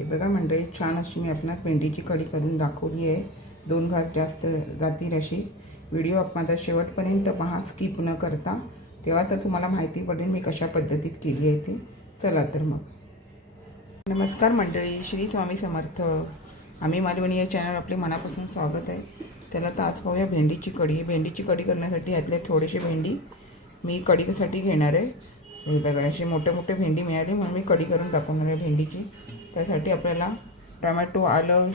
हे बघा मंडळी छान अशी मी आपणास भेंडीची कढी करून दाखवली आहे. दोन घात जास्त जातील अशी. व्हिडिओ आपण आता शेवटपर्यंत पहा स्किप न करता. तेव्हा तर तुम्हाला माहिती पडेल मी कशा पद्धतीत केली आहे ते. चला तर मग. नमस्कार मंडळी श्री स्वामी समर्थ. आम्ही मालवणी या चॅनल आपले मनापासून स्वागत आहे. त्याला तर आज पाहूया भेंडीची कढी. भेंडीची कढी करण्यासाठी यातले थोडेसे भेंडी मी कढीसाठी घेणार आहे. हे बघा असे मोठे मोठे भेंडी मिळाली म्हणून मी कढी करून दाखवणार आहे भेंडीची. त्यासाठी आपल्याला टोमॅटो आलं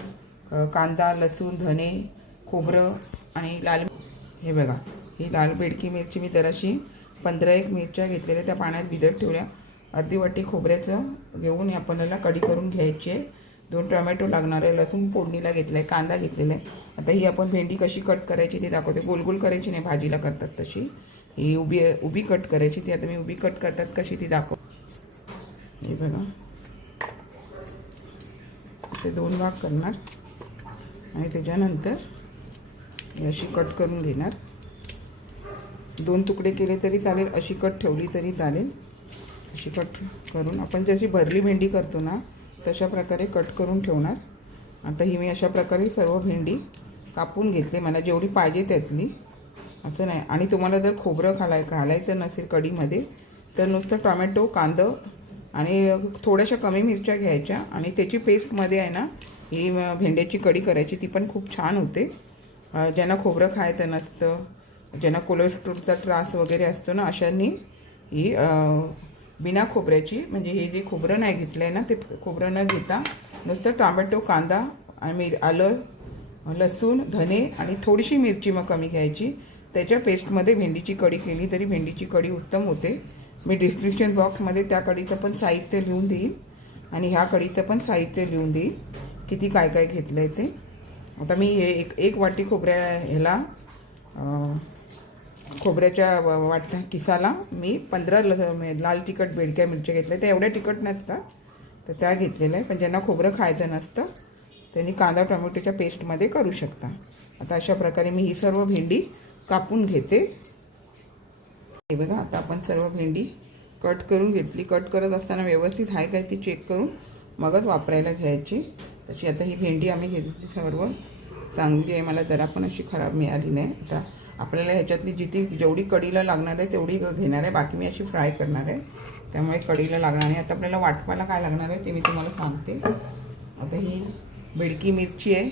कांदा लसूण धने खोबरं आणि लाल हे बघा. ही लाल बेडकी मिरची मी जराशी पंधरा एक मिरच्या घेतलेल्या त्या पाण्यात भिजत ठेवल्या. अर्धी वाटी खोबऱ्याचं घेऊन हे आपल्याला कढी करून घ्यायची आहे. दोन टोमॅटो लागणार आहे लसूण फोडणीला घेतलं आहे कांदा घेतलेला आहे. आता ही आपण भेंडी कशी कट करायची ते दाखवते. गोल गोल करायची नाही भाजीला करतात तशी. ही उभी उभी कट करायची. ती आता मी उभी कट करतात कशी ती दाखव हे बघा. असे दोन भाग करणार आणि त्याच्यानंतर अशी कट करून घेणार. दोन तुकडे केले तरी चालेल अशी कट ठेवली तरी चालेल. अशी कट करून आपण जशी भरली भेंडी करतो ना तशा प्रकारे कट करून ठेवणार. आता ही मी अशा प्रकारे सर्व भेंडी कापून घेतली मला जेवढी पाहिजे त्यातली. असं नाही. आणि तुम्हाला जर खोबरं खालाय घालायचं नसेल कढीमध्ये तर नुसतं टोमॅटो कांदं आणि थोड्याशा कमी मिरच्या घ्यायच्या आणि त्याची पेस्टमध्ये आहे ना ही भेंड्याची कढी करायची ती पण खूप छान होते. ज्यांना खोबरं खायचं नसतं ज्यांना कोलेस्ट्रॉलचा त्रास वगैरे असतो ना अशांनी ही बिना खोबऱ्याची म्हणजे हे जे खोबरं नाही घेतलं आहे ना ते खोबरं न घेता नुसतं टोमॅटो कांदा आणि मिर आलं लसूण धने आणि थोडीशी मिरची मग कमी घ्यायची. त्याच्या पेस्टमध्ये भेंडीची कढी केली तरी भेंडीची कढी उत्तम होते. मी डिस्क्रिप्शन बॉक्समध्ये त्या कढीचं पण साहित्य लिहून देईन. आणि ह्या कढीचं पण साहित्य लिहून देईन. किती काय काय घेतलं आहे ते. आता मी हे एक एक वाटी खोबऱ्या ह्याला खोबऱ्याच्या व- किसाला मी पंधरा ल लाल तिखट बेडक्या मिरच्या घेतल्या. त्या एवढ्या तिखट नसतात. तर त्या घेतलेल्या आहे पण ज्यांना खोबरं खायचं नसतं त्यांनी कांदा टोमॅटोच्या पेस्टमध्ये करू शकता. आता अशा प्रकारे मी ही सर्व भेंडी कापून घेते. हे बघा आता आपण सर्व भेंडी कट करून घेतली. कट करत असताना व्यवस्थित आहे काय ती चेक करून मगच वापरायला घ्यायची. तशी आता ही भेंडी आम्ही घेतली सर्व. चांगली आहे मला जरा पण अशी खराब मिळाली नाही. आता आपल्याला ह्याच्यातली जिथे जेवढी कडीला लागणार आहे तेवढी घेणार आहे. बाकी मी अशी फ्राय करणार आहे. त्यामुळे कडीला लागणार नाही आता आपल्याला वाटपाला काय लागणार आहे ते मी तुम्हाला सांगते. आता ही बेडकी मिरची आहे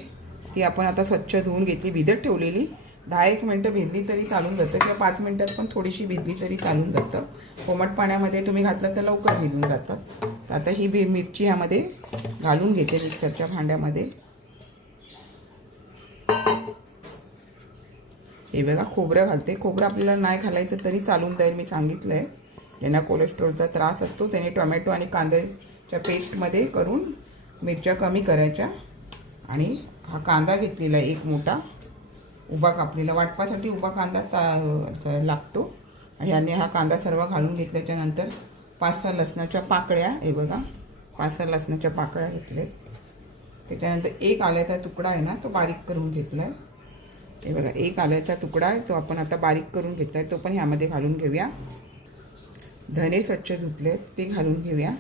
ती आपण आता स्वच्छ धुवून घेतली भिजत ठेवलेली. दहा एक मिनटं भिजली तरी चालून जातं किंवा पाच मिनटात पण थोडीशी भिजली तरी चालून जातं. कोमट पाण्यामध्ये तुम्ही घातलं तर लवकर भिजून जातात तर आता ही भि मिरची ह्यामध्ये घालून घेते मिक्सरच्या भांड्यामध्ये. हे बघा खोबरं घालते. खोबरं आपल्याला नाही घालायचं तरी चालून जाईल मी सांगितलं आहे ज्यांना कोलेस्ट्रॉलचा त्रास असतो त्याने टोमॅटो आणि कांद्याच्या पेस्टमध्ये करून मिरच्या कमी करायच्या. आणि हा कांदा घेतलेला आहे एक मोठा. उभा कापलेला वाटपासाठी उभा कांदा ता लागतो. आणि याने हा कांदा सर्व घालून घेतल्याच्या नंतर पाच सहा लसणाच्या पाकळ्या हे बघा पाच सहा लसणाच्या पाकळ्या घेतल्या त्याच्यानंतर एक आल्याचा तुकडा आहे ना तो बारीक करून घेतला आहे हे बघा एक आल्याचा तुकडा आहे तो आपण आता बारीक करून घेतला आहे तो पण ह्यामध्ये घालून घेऊया. धने स्वच्छ धुतले ते घालून घेऊया.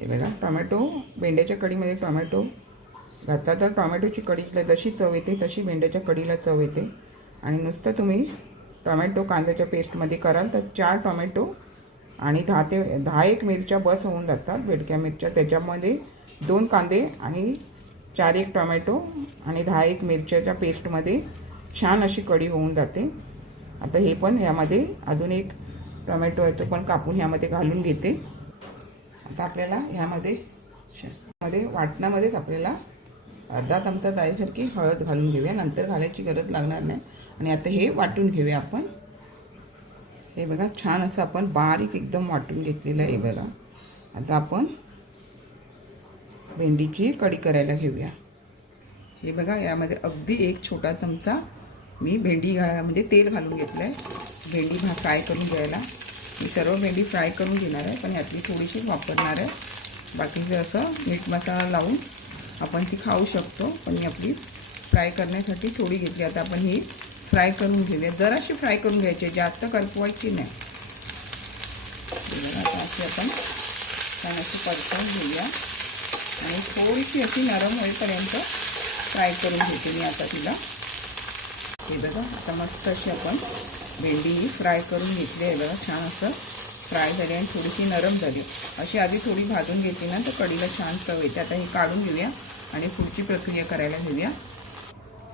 हे बघा टोमॅटो भेंड्याच्या कढीमध्ये टोमॅटो. घातला तर टोमॅटोची कढीला जशी चव येते तशी भेंड्याच्या कढीला चव येते. आणि नुसतं तुम्ही टोमॅटो कांद्याच्या पेस्टमध्ये कराल तर चार टोमॅटो आणि दहा ते दहा एक मिरच्या बस होऊन जातात बेडक्या मिरच्या. त्याच्यामध्ये दोन कांदे आणि चार एक टोमॅटो आणि दहा एक मिरच्याच्या पेस्टमध्ये छान अशी कढी होऊन जाते. आता हे पण ह्यामध्ये अजून एक टोमॅटो आहे तो पण कापून ह्यामध्ये घालून घेते. आता आपल्याला ह्यामध्ये मध्ये वाटणामध्येच आपल्याला अर्धा चमचा जायसारखी हळद घालून घेऊया. नंतर घालायची गरज लागणार नाही. आणि आता हे वाटून घेऊया आपण. हे बघा छान असं आपण बारीक एकदम वाटून घेतलेलं आहे बघा. आता आपण भेंडीची कढी करायला घेऊया. हे बघा यामध्ये अगदी एक छोटा चमचा मी भेंडी घा म्हणजे तेल घालून घेतलं आहे भेंडी भा फ्राय करून घ्यायला. मी सर्व भेंडी फ्राय करून घेणार आहे पण यातली थोडीशीच वापरणार आहे. बाकीचं असं मीठ मसाला लावून आपण ती खाऊ शकतो पण ही आपली फ्राय करण्यासाठी थोडी घेतली. आता आपण ही फ्राय करून घेऊया. जराशी फ्राय करून घ्यायची जास्त करपवायची नाही. आता अशी आपण छान अशी परतवून घेऊया. आणि थोडीशी अशी नरम होईपर्यंत फ्राय करून घेते मी आता तिला. हे बघा आता मस्त अशी आपण भेंडी ही फ्राय करून घेतली आहे बघा छान असं फ्राय झाली आणि थोडीशी नरम झाली. अशी आधी थोडी भाजून घेतली ना तर कढीला छान चव येते. आता हे काढून घेऊया आणि पुढची प्रक्रिया करायला घेऊया.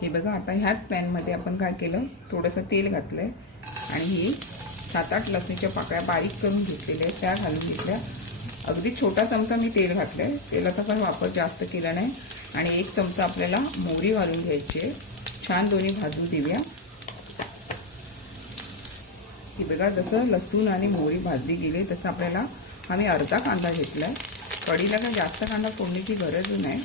हे बघा आता ह्याच पॅनमध्ये आपण काय केलं? थोडंसं तेल घातलं आहे आणि ही सात आठ लसणीच्या पाकळ्या बारीक करून घेतलेल्या आहेत. त्या घालून घेतल्या. अगदी छोटा चमचा मी तेल घातलं आहे तेलाचा पण वापर जास्त केला नाही. आणि एक चमचा आपल्याला मोहरी घालून घ्यायची आहे. छान दोन्ही भाजून देऊया. की बघा जसं लसूण आणि मोहरी भाजली गेली तसं आपल्याला आम्ही अर्धा कांदा घेतला आहे कढीला काय जास्त कांदा फोडण्याची गरज नाही.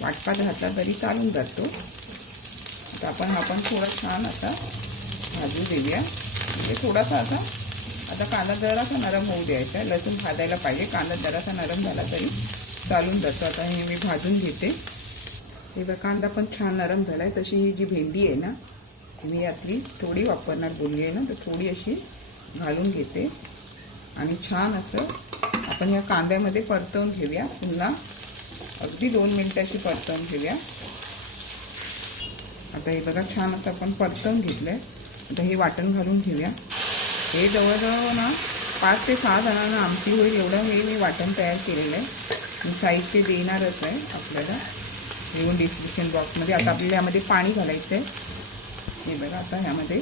वाटपात घातला तरी चालून जातो. आता आपण हा पण थोडा छान असा भाजू देऊया. म्हणजे थोडासा असा आता कांदा जरासा नरम होऊ द्यायचा लसूण भाजायला पाहिजे. कांदा जरासा नरम झाला तरी चालून जातो. आता हे मी भाजून घेते. हे बघा कांदा पण छान नरम झाला आहे तशी ही जी भेंडी आहे ना मी यातली थोडी वापरणार बोलली आहे ना तर थोडी अशी घालून घेते. आणि छान असं आपण या कांद्यामध्ये परतवून घेऊया. पुन्हा अगदी दोन मिनटं अशी परतवून घेऊया. आता हे बघा छान असं आपण परतवून घेतलं आहे आता हे वाटण घालून घेऊया. हे जवळजवळ ना पाच ते सहा जणांना आमटी होईल एवढं हे मी वाटण तयार केलेलं आहे. मी साहित्य देणारच आहे आपल्याला. येऊन डिस्क्रिप्शन बॉक्समध्ये आता आपल्याला यामध्ये पाणी घालायचं आहे हे बघा आता ह्यामध्ये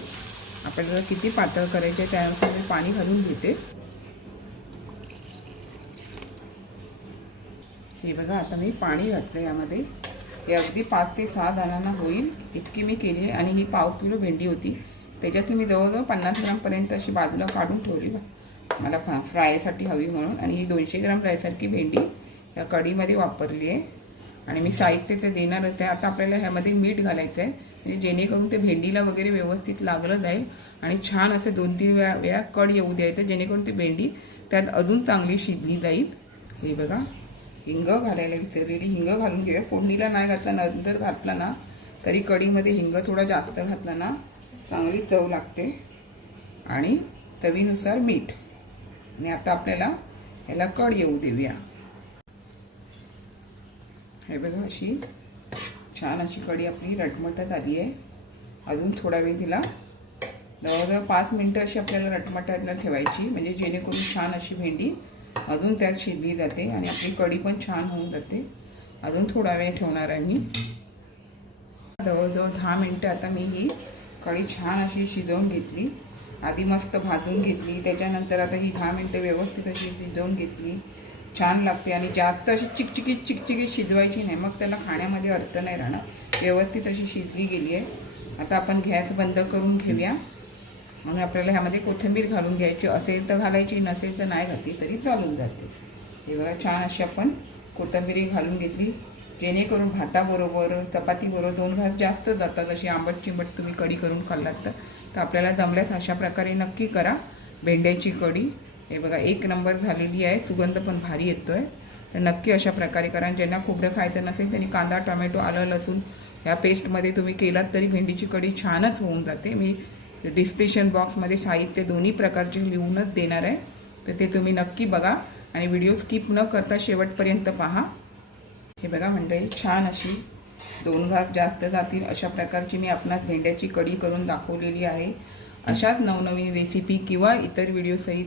आपल्याला किती पातळ करायचे त्यानुसार मी पाणी घालून घेते. हे बघा आता मी पाणी घातलं यामध्ये. हे अगदी पाच ते सहा जणांना होईल इतकी मी केली आहे. आणि ही पाव किलो भेंडी होती. त्याच्यातून मी जवळजवळ पन्नास ग्रामपर्यंत अशी बाजूला काढून ठेवली मला फ्रायसाठी हवी म्हणून. आणि ही दोनशे ग्राम फ्रायसारखी भेंडी या कढीमध्ये वापरली आहे. आणि मी साहित्य ते देणारच आहे. आता आपल्याला ह्यामध्ये मीठ घालायचं आहे म्हणजे जेणेकरून ते भेंडीला वगैरे व्यवस्थित लागलं जाईल. आणि छान असे दोन तीन वेळा वेळा कड येऊ द्यायचं जेणेकरून ती भेंडी त्यात अजून चांगली शिजली जाईल. हे बघा हिंग घालायला विसरलेली. हिंग घालून घेऊया फोडणीला नाही घातला नंतर घातला ना तरी कढीमध्ये हिंग थोडा जास्त घातला ना चांगली चव लागते. आणि चवीनुसार मीठ. आणि आता आपल्याला याला कड येऊ देऊया. हे बघा अशी छान अशी कढी आपली रटमटत आली आहे. अजून थोडा वेळ तिला जवळजवळ पाच मिनटं अशी आपल्याला रटमटायला ठेवायची म्हणजे जेणेकरून छान अशी भेंडी अजून त्यात शिजली जाते आणि आपली कढी पण छान होऊन जाते. अजून थोडा वेळ ठेवणार आहे मी. जवळजवळ दहा मिनटं आता मी ही कढी छान अशी शिजवून घेतली. आधी मस्त भाजून घेतली त्याच्यानंतर आता ही दहा मिनटं व्यवस्थित अशी शिजवून घेतली. छान लागते आणि जास्त अशी चिकचिकी चिकचिकीत शिजवायची नाही. मग त्याला खाण्यामध्ये अर्थ नाही राहणार. व्यवस्थित अशी शिजली गेली आहे. आता आपण गॅस बंद करून घेऊया. आणि आपल्याला ह्यामध्ये कोथिंबीर घालून घ्यायची. असेल तर घालायची नसेल तर नाही घातली तरी चालून जाते. हे बघा छान अशी आपण कोथिंबीर घालून घेतली. जेणेकरून भाताबरोबर चपातीबरोबर दोन घास जास्त जातात. अशी आंबट चिंबट तुम्ही कढी करून खाल्लात तर. तर आपल्याला जमल्यास अशा प्रकारे नक्की करा. भेंड्याची कढी. हे बघा एक नंबर झालेली आहे. सुगंध पण भारी येतो आहे तर नक्की अशा प्रकारे करा. आणि ज्यांना खोबरं खायचं नसेल त्यांनी कांदा टोमॅटो आलं लसूण ह्या पेस्टमध्ये तुम्ही केलात तरी भेंडीची कढी छानच होऊन जाते. मी डिस्क्रिप्शन बॉक्समध्ये साहित्य दोन्ही प्रकारचे लिहूनच देणार आहे. तर ते तुम्ही नक्की बघा आणि व्हिडिओ स्किप न करता शेवटपर्यंत पहा. हे बघा मंडळी छान अशी दोन घास जास्त जातील अशा प्रकारची मी आपणास भेंड्याची कढी करून दाखवलेली आहे. अशाच नवनवीन रेसिपी किंवा इतर व्हिडिओसहित